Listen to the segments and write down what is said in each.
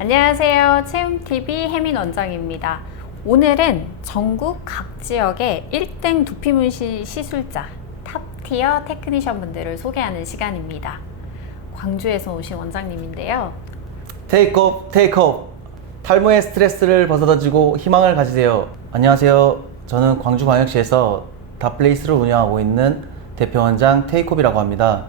안녕하세요. 채움TV 혜민 원장입니다. 오늘은 전국 각 지역의 1등 두피문신 시술자, 탑티어 테크니션 분들을 소개하는 시간입니다. 광주에서 오신 원장님인데요. 테이크업, 테이크업. 탈모의 스트레스를 벗어던지고 희망을 가지세요. 안녕하세요. 저는 광주광역시에서 닷플레이스를 운영하고 있는 대표원장 테이크업이라고 합니다.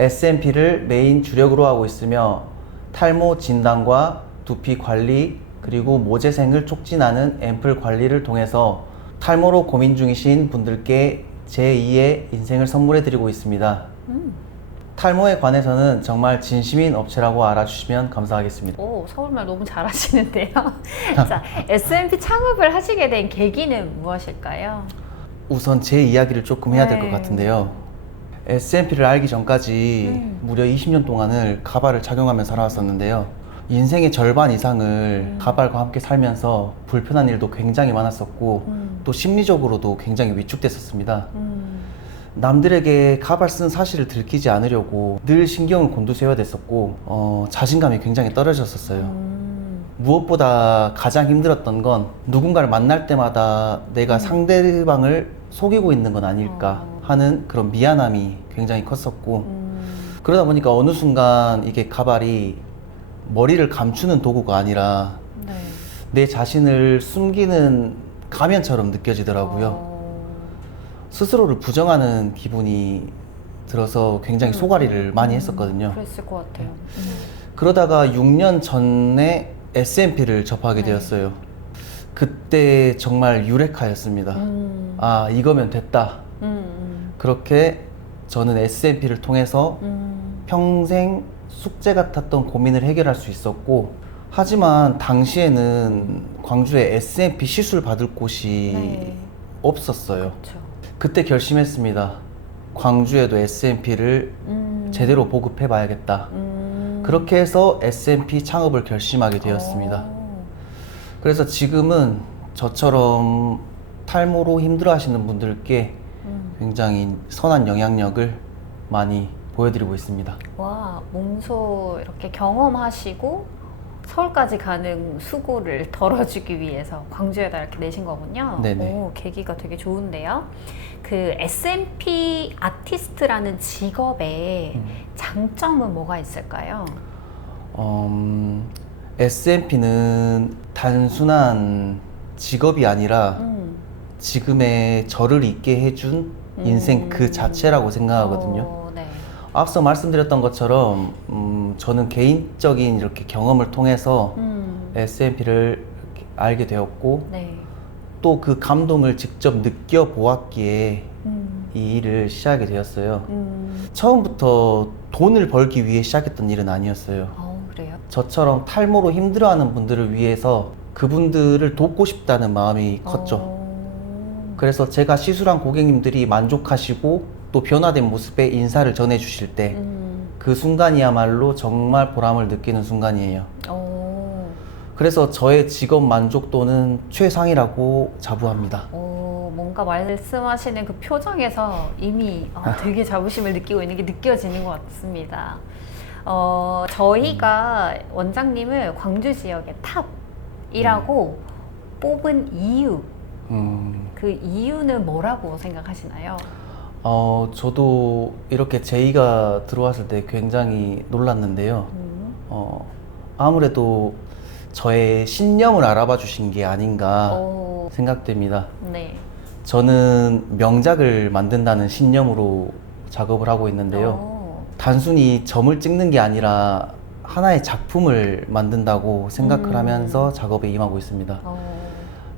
SMP를 메인 주력으로 하고 있으며 탈모 진단과 두피 관리 그리고 모재생을 촉진하는 앰플 관리를 통해서 탈모로 고민 중이신 분들께 제2의 인생을 선물해 드리고 있습니다. 탈모에 관해서는 정말 진심인 업체라고 알아주시면 감사하겠습니다. 오, 서울말 너무 잘하시는데요. 자, SMP 창업을 하시게 된 계기는 무엇일까요? 우선 제 이야기를 조금 해야 될 것 네. 같은데요. SMP를 알기 전까지 무려 20년 동안을 가발을 착용하며 살아왔었는데요. 인생의 절반 이상을 가발과 함께 살면서 불편한 일도 굉장히 많았었고 또 심리적으로도 굉장히 위축됐었습니다. 남들에게 가발 쓴 사실을 들키지 않으려고 늘 신경을 곤두세워야 됐었고 자신감이 굉장히 떨어졌었어요. 무엇보다 가장 힘들었던 건 누군가를 만날 때마다 내가 상대방을 속이고 있는 건 아닐까 하는 그런 미안함이 굉장히 컸었고 그러다 보니까 어느 순간 이게 가발이 머리를 감추는 도구가 아니라 네. 내 자신을 숨기는 가면처럼 느껴지더라고요. 스스로를 부정하는 기분이 들어서 굉장히 소가리를 많이 했었거든요. 그랬을 것 같아요. 그러다가 6년 전에 SMP를 접하게 네. 되었어요. 그때 정말 유레카였습니다. 아, 이거면 됐다. 그렇게 저는 SMP를 통해서 평생 숙제 같았던 고민을 해결할 수 있었고, 하지만 당시에는 광주에 SMP 시술 받을 곳이 네. 없었어요. 그렇죠. 그때 결심했습니다. 광주에도 SMP를 제대로 보급해 봐야겠다. 그렇게 해서 SMP 창업을 결심하게 되었습니다. 그래서 지금은 저처럼 탈모로 힘들어 하시는 분들께 굉장히 선한 영향력을 많이 보여드리고 있습니다. 와, 몸소 이렇게 경험하시고 서울까지 가는 수고를 덜어주기 위해서 광주에다 이렇게 내신 거군요. 네네. 오, 계기가 되게 좋은데요. 그 SMP 아티스트라는 직업의 장점은 뭐가 있을까요? SMP는 단순한 직업이 아니라 지금의 저를 있게 해준 인생 그 자체라고 생각하거든요. 네. 앞서 말씀드렸던 것처럼 저는 개인적인 이렇게 경험을 통해서 SMP를 알게 되었고 네. 또 그 감동을 직접 느껴보았기에 이 일을 시작하게 되었어요. 처음부터 돈을 벌기 위해 시작했던 일은 아니었어요. 그래요? 저처럼 탈모로 힘들어하는 분들을 위해서 그분들을 돕고 싶다는 마음이 컸죠. 그래서 제가 시술한 고객님들이 만족하시고 또 변화된 모습에 인사를 전해 주실 때 그 순간이야말로 정말 보람을 느끼는 순간이에요. 그래서 저의 직업 만족도는 최상이라고 자부합니다. 뭔가 말씀하시는 그 표정에서 이미 되게 자부심을 느끼고 있는 게 느껴지는 것 같습니다. 저희가 원장님을 광주 지역의 탑이라고 뽑은 이유, 그 이유는 뭐라고 생각하시나요? 저도 이렇게 제의가 들어왔을 때 굉장히 놀랐는데요. 아무래도 저의 신념을 알아봐 주신 게 아닌가 생각됩니다. 네. 저는 명작을 만든다는 신념으로 작업을 하고 있는데요. 단순히 점을 찍는 게 아니라 하나의 작품을 만든다고 생각을 하면서 작업에 임하고 있습니다.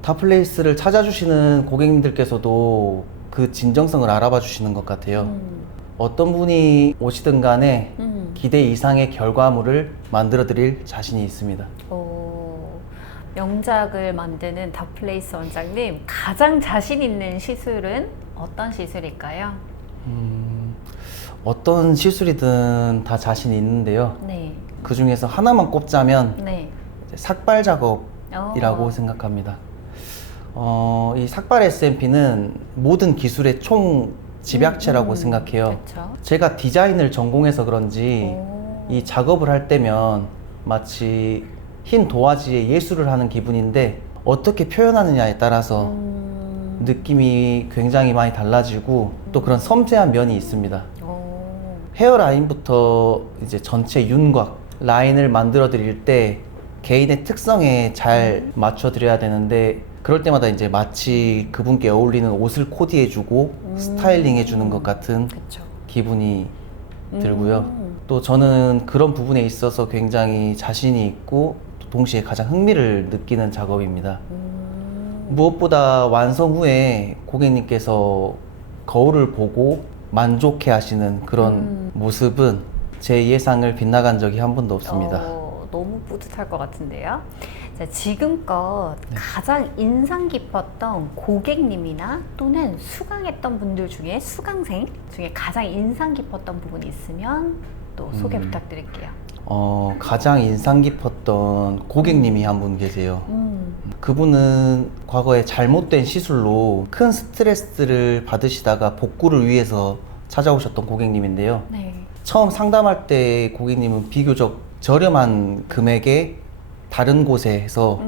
닷플레이스를 찾아주시는 고객님들께서도 그 진정성을 알아봐 주시는 것 같아요. 어떤 분이 오시든 간에 기대 이상의 결과물을 만들어 드릴 자신이 있습니다. 명작을 만드는 닷플레이스 원장님, 가장 자신 있는 시술은 어떤 시술일까요? 어떤 시술이든 다 자신이 있는데요. 네. 그 중에서 하나만 꼽자면 네. 삭발 작업이라고 생각합니다. 이 삭발 SMP는 모든 기술의 총 집약체라고 생각해요. 그렇죠. 제가 디자인을 전공해서 그런지 이 작업을 할 때면 마치 흰 도화지에 예술을 하는 기분인데 어떻게 표현하느냐에 따라서 느낌이 굉장히 많이 달라지고 또 그런 섬세한 면이 있습니다. 헤어라인부터 이제 전체 윤곽, 라인을 만들어 드릴 때 개인의 특성에 잘 맞춰 드려야 되는데 그럴 때마다 이제 마치 그분께 어울리는 옷을 코디해 주고 스타일링 해 주는 것 같은 그쵸. 기분이 들고요. 또 저는 그런 부분에 있어서 굉장히 자신이 있고 또 동시에 가장 흥미를 느끼는 작업입니다. 무엇보다 완성 후에 고객님께서 거울을 보고 만족해 하시는 그런 모습은 제 예상을 빗나간 적이 한 번도 없습니다. 너무 뿌듯할 것 같은데요. 자, 지금껏 가장 인상 깊었던 고객님이나 또는 수강했던 분들 중에 수강생 중에 가장 인상 깊었던 부분이 있으면 또 소개 부탁드릴게요. 가장 인상 깊었던 고객님이 한 분 계세요. 그분은 과거에 잘못된 시술로 큰 스트레스를 받으시다가 복구를 위해서 찾아오셨던 고객님인데요. 네. 처음 상담할 때 고객님은 비교적 저렴한 금액에 다른 곳에서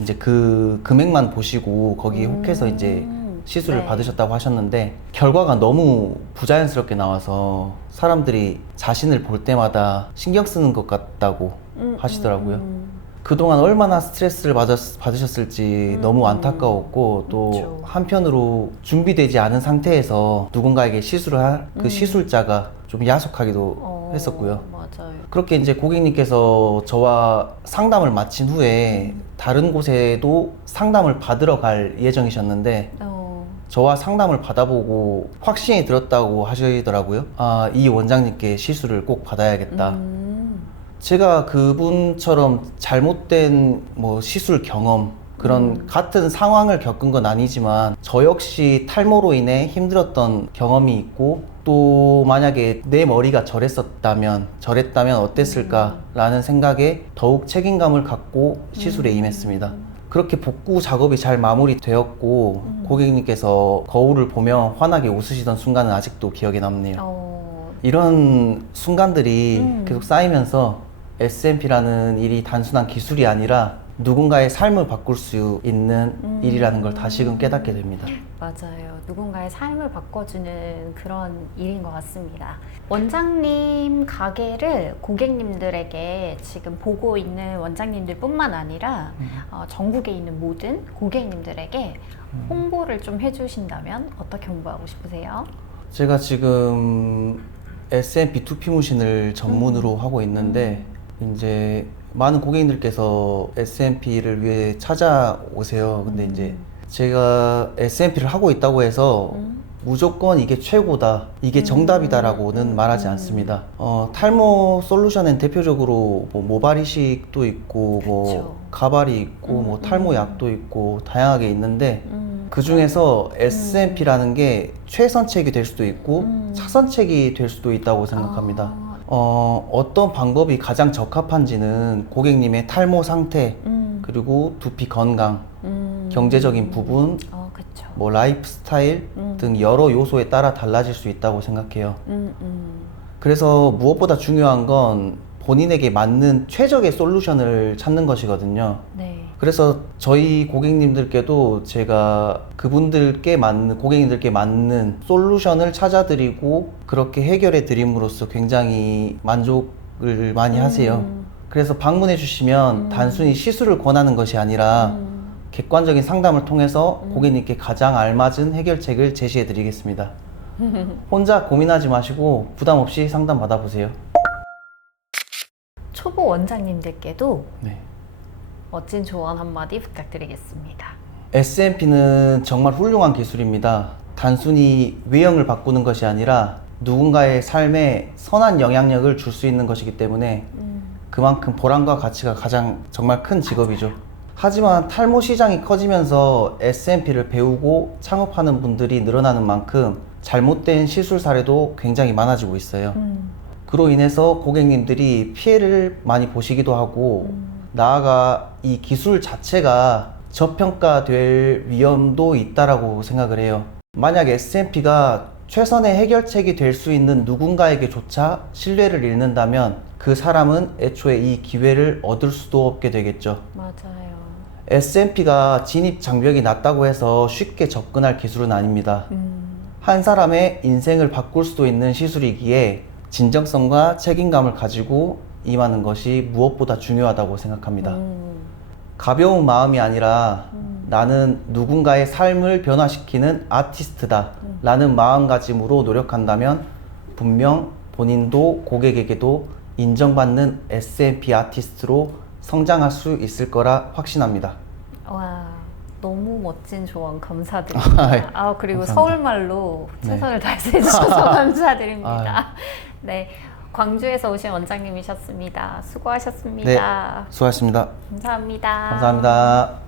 이제 그 금액만 보시고 거기에 혹해서 이제 시술을 네. 받으셨다고 하셨는데 결과가 너무 부자연스럽게 나와서 사람들이 자신을 볼 때마다 신경 쓰는 것 같다고 하시더라고요. 그동안 얼마나 스트레스를 받으셨을지 너무 안타까웠고 또 그렇죠. 한편으로 준비되지 않은 상태에서 누군가에게 시술을 할 그 시술자가 좀 야속하기도 했었고요. 맞아요. 그렇게 이제 고객님께서 저와 상담을 마친 후에 다른 곳에도 상담을 받으러 갈 예정이셨는데 저와 상담을 받아보고 확신이 들었다고 하시더라고요. 아, 이 원장님께 시술을 꼭 받아야겠다. 제가 그분처럼 잘못된 뭐 시술 경험 그런 같은 상황을 겪은 건 아니지만 저 역시 탈모로 인해 힘들었던 경험이 있고 또 만약에 내 머리가 저랬다면 어땠을까 라는 생각에 더욱 책임감을 갖고 시술에 임했습니다. 그렇게 복구 작업이 잘 마무리되었고 고객님께서 거울을 보며 환하게 웃으시던 순간은 아직도 기억에 남네요. 이런 순간들이 계속 쌓이면서 SNP라는 일이 단순한 기술이 아니라 누군가의 삶을 바꿀 수 있는 일이라는 걸 다시금 깨닫게 됩니다. 맞아요. 누군가의 삶을 바꿔주는 그런 일인 것 같습니다. 원장님 가게를 고객님들에게 지금 보고 있는 원장님들 뿐만 아니라 전국에 있는 모든 고객님들에게 홍보를 좀 해주신다면 어떻게 홍보하고 싶으세요? 제가 지금 SNP 두피무신을 전문으로 하고 있는데 이제 많은 고객님들께서 SNP를 위해 찾아오세요. 근데 이제 제가 SNP를 하고 있다고 해서 무조건 이게 최고다, 이게 정답이다라고는 말하지 않습니다. 탈모 솔루션엔 대표적으로 뭐 모발 이식도 있고, 뭐 그쵸. 가발이 있고, 뭐 탈모 약도 있고 다양하게 있는데 그 중에서 SNP라는 게 최선책이 될 수도 있고 차선책이 될 수도 있다고 생각합니다. 어떤 방법이 가장 적합한지는 고객님의 탈모 상태, 그리고 두피 건강, 경제적인 부분, 그쵸. 뭐 라이프 스타일 등 여러 요소에 따라 달라질 수 있다고 생각해요. 그래서 무엇보다 중요한 건 본인에게 맞는 최적의 솔루션을 찾는 것이거든요. 네. 그래서 저희 고객님들께도 제가 고객님들께 맞는 솔루션을 찾아드리고 그렇게 해결해 드림으로써 굉장히 만족을 많이 하세요. 그래서 방문해 주시면 단순히 시술을 권하는 것이 아니라 객관적인 상담을 통해서 고객님께 가장 알맞은 해결책을 제시해 드리겠습니다. 혼자 고민하지 마시고 부담 없이 상담 받아보세요. 초보 원장님들께도 네. 멋진 조언 한마디 부탁드리겠습니다. SNP는 정말 훌륭한 기술입니다. 단순히 외형을 바꾸는 것이 아니라 누군가의 삶에 선한 영향력을 줄 수 있는 것이기 때문에 그만큼 보람과 가치가 가장 정말 큰 직업이죠. 하지만 탈모 시장이 커지면서 SNP를 배우고 창업하는 분들이 늘어나는 만큼 잘못된 시술 사례도 굉장히 많아지고 있어요. 그로 인해서 고객님들이 피해를 많이 보시기도 하고 나아가 이 기술 자체가 저평가될 위험도 있다라고 생각을 해요. 만약 SNP가 최선의 해결책이 될 수 있는 누군가에게조차 신뢰를 잃는다면 그 사람은 애초에 이 기회를 얻을 수도 없게 되겠죠. 맞아요. S&P가 진입 장벽이 낮다고 해서 쉽게 접근할 기술은 아닙니다. 한 사람의 인생을 바꿀 수도 있는 시술이기에 진정성과 책임감을 가지고 임하는 것이 무엇보다 중요하다고 생각합니다. 가벼운 마음이 아니라 나는 누군가의 삶을 변화시키는 아티스트다 라는 마음가짐으로 노력한다면 분명 본인도 고객에게도 인정받는 S&P 아티스트로 성장할 수 있을 거라 확신합니다. 와, 너무 멋진 조언 감사드립니다. 그리고 감사합니다. 서울말로 네. 최선을 다해서 해주셔서 감사드립니다. 네, 광주에서 오신 원장님이셨습니다. 수고하셨습니다. 네, 수고하셨습니다. 감사합니다. 감사합니다.